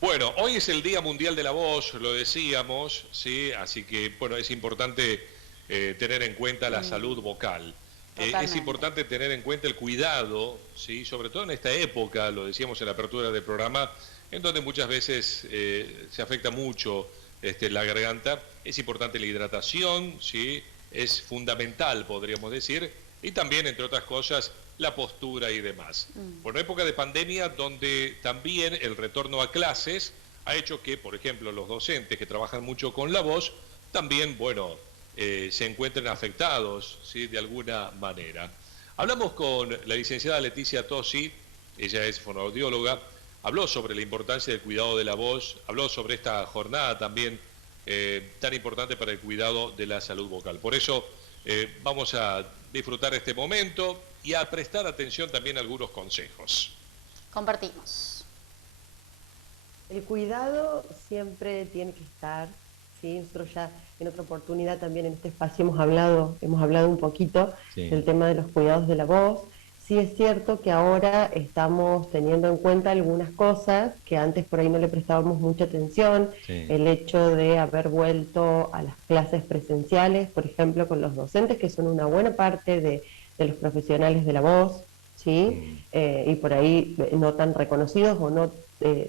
Bueno, hoy es el Día Mundial de la Voz, lo decíamos, ¿sí? Así que, bueno, es importante tener en cuenta la salud vocal. Es Totalmente. importante tener en cuenta el cuidado, ¿sí? Sobre todo en esta época, lo decíamos en la apertura del programa, en donde muchas veces se afecta mucho la garganta. Es importante la hidratación, ¿sí? Es fundamental, podríamos decir, y también, entre otras cosas, la postura y demás. Por una época de pandemia donde también el retorno a clases ha hecho que, por ejemplo, los docentes que trabajan mucho con la voz, también, bueno, se encuentren afectados, ¿sí? De alguna manera. Hablamos con la licenciada Leticia Tosi, ella es fonoaudióloga, habló sobre la importancia del cuidado de la voz, habló sobre esta jornada también tan importante para el cuidado de la salud vocal. Por eso vamos a disfrutar este momento y a prestar atención también a algunos consejos. Compartimos. El cuidado siempre tiene que estar, ¿sí? Nosotros ya en otra oportunidad también en este espacio hemos hablado un poquito del tema de los cuidados de la voz. Sí es cierto que ahora estamos teniendo en cuenta algunas cosas que antes por ahí no le prestábamos mucha atención. El hecho de haber vuelto a las clases presenciales, por ejemplo, con los docentes, que son una buena parte de los profesionales de la voz, ¿sí? Y por ahí no tan reconocidos o no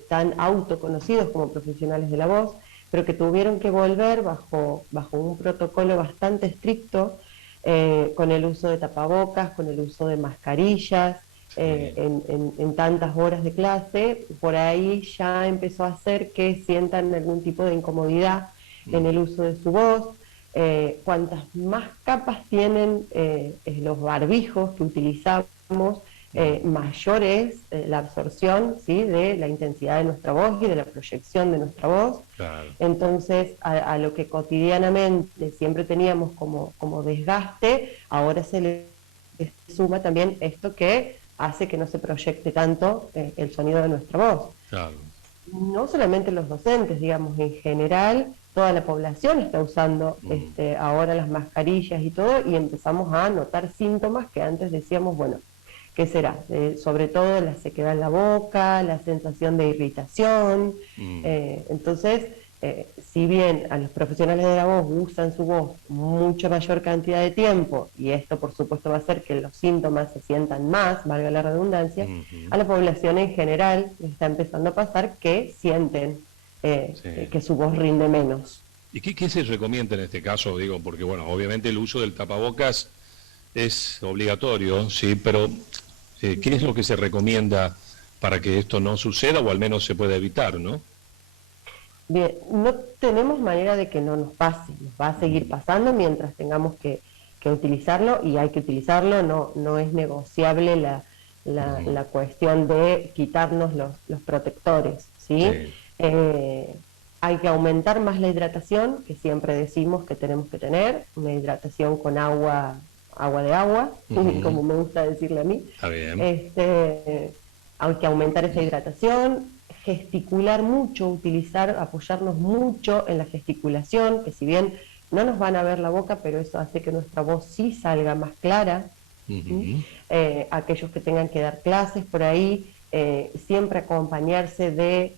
tan autoconocidos como profesionales de la voz, pero que tuvieron que volver bajo un protocolo bastante estricto, con el uso de tapabocas, con el uso de mascarillas, en tantas horas de clase. Por ahí ya empezó a hacer que sientan algún tipo de incomodidad en el uso de su voz. Cuantas más capas tienen los barbijos que utilizamos, mayor es la absorción, ¿sí? De la intensidad de nuestra voz y de la proyección de nuestra voz. Claro. Entonces, a lo que cotidianamente siempre teníamos como desgaste, ahora se le suma también esto que hace que no se proyecte tanto el sonido de nuestra voz. Claro. No solamente los docentes, digamos, en general, toda la población está usando ahora las mascarillas y todo, y empezamos a notar síntomas que antes decíamos, bueno, ¿qué será? Sobre todo la sequedad en la boca, la sensación de irritación. Entonces, si bien a los profesionales de la voz usan su voz mucha mayor cantidad de tiempo, y esto por supuesto va a hacer que los síntomas se sientan más, valga la redundancia, a la población en general les está empezando a pasar que sienten que su voz rinde menos. ¿Y qué se recomienda en este caso? Digo, porque bueno, obviamente el uso del tapabocas es obligatorio, sí, pero ¿qué es lo que se recomienda para que esto no suceda o al menos se pueda evitar, no? Bien, no tenemos manera de que no nos pase, nos va a seguir pasando mientras tengamos que utilizarlo, y hay que utilizarlo, no es negociable la cuestión de quitarnos los protectores, ¿sí? Hay que aumentar más la hidratación, que siempre decimos que tenemos que tener, una hidratación con agua de agua, como me gusta decirle a mí. Está bien. Hay que aumentar esa hidratación, gesticular mucho, apoyarnos mucho en la gesticulación, que si bien no nos van a ver la boca, pero eso hace que nuestra voz sí salga más clara. Aquellos que tengan que dar clases por ahí, siempre acompañarse de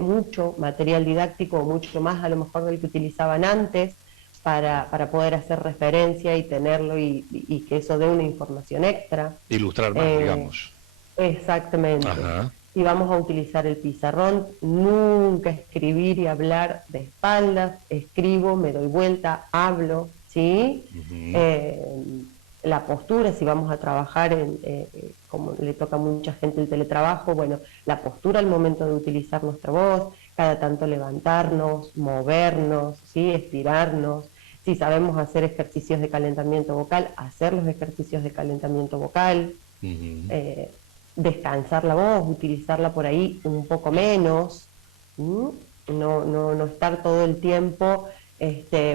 mucho material didáctico, mucho más a lo mejor del que utilizaban antes, para poder hacer referencia y tenerlo y que eso dé una información extra. Ilustrar más, digamos. Exactamente. Ajá. Si vamos a utilizar el pizarrón, nunca escribir y hablar de espaldas. Escribo, me doy vuelta, hablo, ¿sí? La postura, si vamos a trabajar como le toca a mucha gente el teletrabajo, bueno, la postura al momento de utilizar nuestra voz, cada tanto levantarnos, movernos, ¿sí? Estirarnos. Si sabemos hacer ejercicios de calentamiento vocal, hacer los ejercicios de calentamiento vocal. Descansar la voz, utilizarla por ahí un poco menos, no estar todo el tiempo,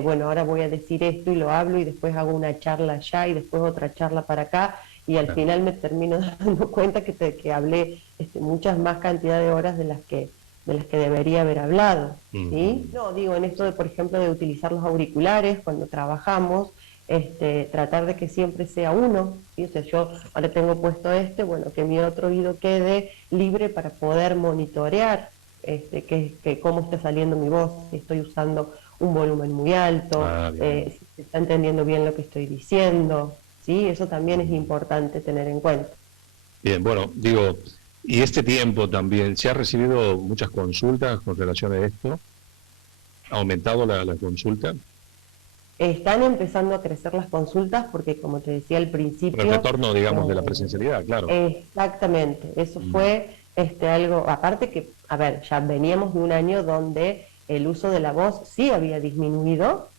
bueno, ahora voy a decir esto y lo hablo y después hago una charla allá y después otra charla para acá, y al final me termino dando cuenta que hablé muchas más cantidad de horas de las que debería haber hablado, ¿sí? No, digo, en esto de, por ejemplo, de utilizar los auriculares cuando trabajamos, tratar de que siempre sea uno, ¿sí? O sea, yo ahora tengo puesto bueno, que mi otro oído quede libre para poder monitorear cómo está saliendo mi voz, si estoy usando un volumen muy alto, si se está entendiendo bien lo que estoy diciendo, ¿sí? Eso también es importante tener en cuenta. Bien, bueno, digo, y este tiempo también, ¿se ha recibido muchas consultas con relación a esto? ¿Ha aumentado la consulta? Están empezando a crecer las consultas porque, como te decía al principio... El retorno, digamos, de la presencialidad, claro. Exactamente, eso fue algo, aparte que, a ver, ya veníamos de un año donde el uso de la voz sí había disminuido,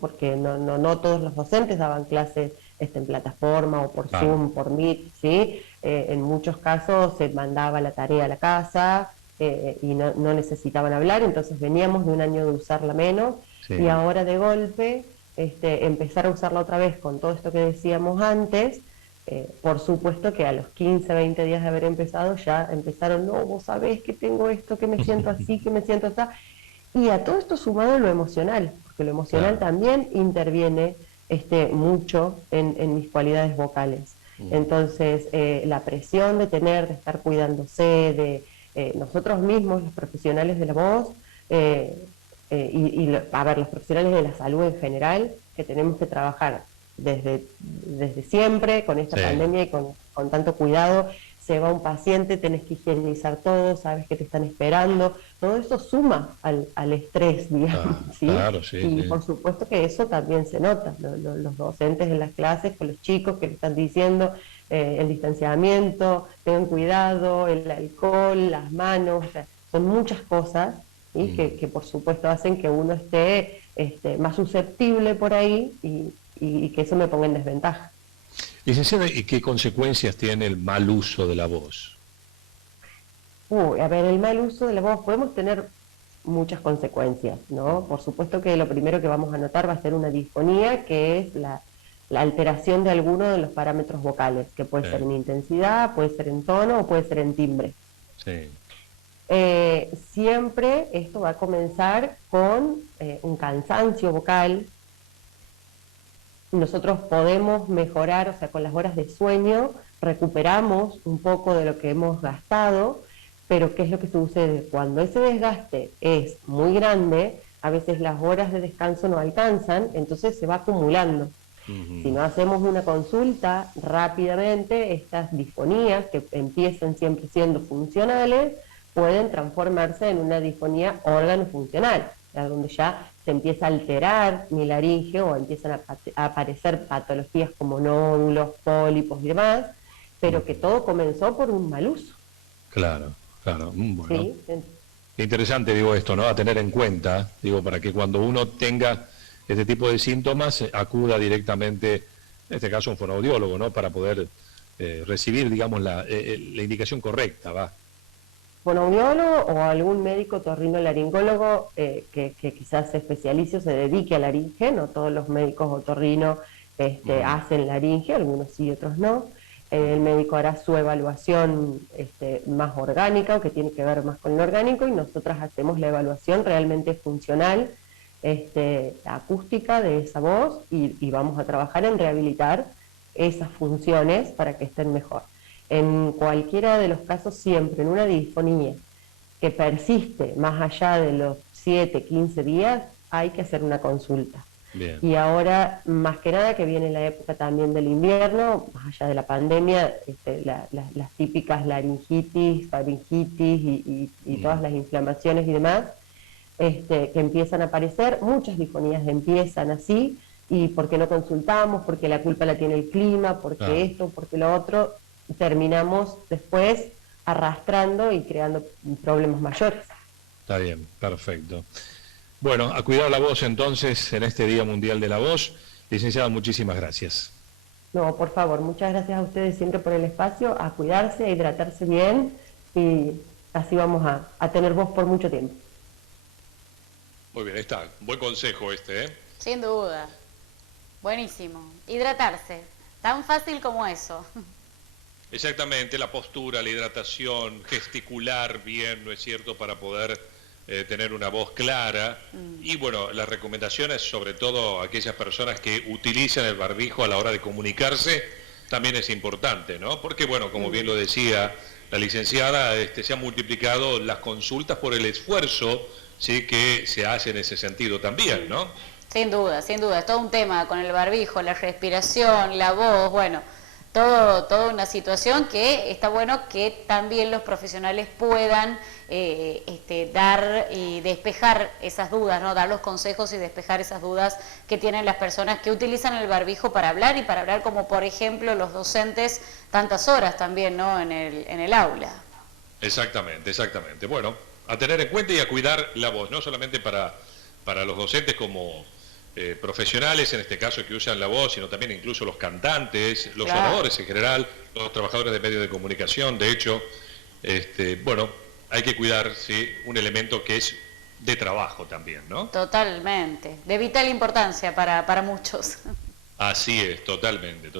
porque no todos los docentes daban clases en plataforma o por Zoom, por Meet, ¿sí? En muchos casos se mandaba la tarea a la casa y no necesitaban hablar, entonces veníamos de un año de usarla menos, y ahora de golpe empezar a usarla otra vez con todo esto que decíamos antes. Por supuesto que a los 15, 20 días de haber empezado ya empezaron, no, vos sabés que tengo esto, que me siento así, que me siento así. Y a todo esto sumado lo emocional, porque lo emocional también interviene mucho en mis cualidades vocales. Entonces, la presión de estar cuidándose, de nosotros mismos, los profesionales de la voz, a ver, los profesionales de la salud en general, que tenemos que trabajar desde siempre con esta pandemia y con tanto cuidado. Se va un paciente, tenés que higienizar todo, sabes que te están esperando, todo eso suma al estrés, digamos, ¿sí? Claro, y por supuesto que eso también se nota, los docentes en las clases con los chicos que le están diciendo el distanciamiento, tengan cuidado, el alcohol, las manos, o sea, son muchas cosas, ¿sí? Que por supuesto hacen que uno esté más susceptible por ahí y que eso me ponga en desventaja. Licenciada, ¿y qué consecuencias tiene el mal uso de la voz? A ver, el mal uso de la voz, podemos tener muchas consecuencias, ¿no? Por supuesto que lo primero que vamos a notar va a ser una disfonía, que es la alteración de alguno de los parámetros vocales, que puede ser en intensidad, puede ser en tono o puede ser en timbre. Siempre esto va a comenzar con un cansancio vocal. Nosotros podemos mejorar, o sea, con las horas de sueño recuperamos un poco de lo que hemos gastado, pero ¿qué es lo que sucede? Cuando ese desgaste es muy grande, a veces las horas de descanso no alcanzan, entonces se va acumulando. Si no hacemos una consulta rápidamente, estas disfonías que empiezan siempre siendo funcionales, pueden transformarse en una disfonía órgano-funcional, donde ya se empieza a alterar mi laringe o empiezan a aparecer patologías como nódulos, pólipos y demás, pero que todo comenzó por un mal uso. Claro, claro. Bueno. ¿Sí? Interesante, digo, esto, ¿no? A tener en cuenta, digo, para que cuando uno tenga este tipo de síntomas, acuda directamente, en este caso, a un fonoaudiólogo, ¿no? Para poder recibir, digamos, la indicación correcta, ¿va? Fonoaudiólogo o algún médico otorrinolaringólogo que quizás se especialice o se dedique a laringe. No todos los médicos otorrinos hacen laringe, algunos sí, otros no. El médico hará su evaluación más orgánica, o que tiene que ver más con lo orgánico, y nosotras hacemos la evaluación realmente funcional, acústica de esa voz, y vamos a trabajar en rehabilitar esas funciones para que estén mejor. En cualquiera de los casos, siempre en una disfonía que persiste más allá de los 7, 15 días, hay que hacer una consulta. Bien. Y ahora, más que nada, que viene la época también del invierno, más allá de la pandemia, las típicas laringitis, faringitis y todas las inflamaciones y demás, que empiezan a aparecer, muchas disfonías empiezan así, y porque no consultamos, porque la culpa la tiene el clima, porque esto, porque lo otro, terminamos después arrastrando y creando problemas mayores. Está bien, perfecto. Bueno, a cuidar la voz entonces en este Día Mundial de la Voz. Licenciada, muchísimas gracias. No, por favor, muchas gracias a ustedes siempre por el espacio, a cuidarse, a hidratarse bien, y así vamos a tener voz por mucho tiempo. Muy bien, ahí está. Buen consejo este, ¿eh? Sin duda. Buenísimo. Hidratarse. Tan fácil como eso. Exactamente, la postura, la hidratación, gesticular bien, ¿no es cierto?, para poder tener una voz clara. Y bueno, las recomendaciones, sobre todo a aquellas personas que utilizan el barbijo a la hora de comunicarse, también es importante, ¿no? Porque, bueno, como bien lo decía la licenciada, se han multiplicado las consultas por el esfuerzo, ¿sí?, que se hace en ese sentido también, ¿no? Sin duda, es todo un tema con el barbijo, la respiración, la voz, bueno, toda una situación que está bueno que también los profesionales puedan dar y despejar esas dudas, ¿no? Dar los consejos y despejar esas dudas que tienen las personas que utilizan el barbijo para hablar y para hablar, como por ejemplo los docentes, tantas horas también, ¿no?, en el aula. Exactamente. Bueno, a tener en cuenta y a cuidar la voz, no solamente para los docentes como profesionales, en este caso, que usan la voz, sino también incluso los cantantes, los oradores en general, los trabajadores de medios de comunicación. De hecho, bueno, hay que cuidar, ¿sí?, un elemento que es de trabajo también, ¿no? Totalmente, de vital importancia para muchos. Así es, totalmente.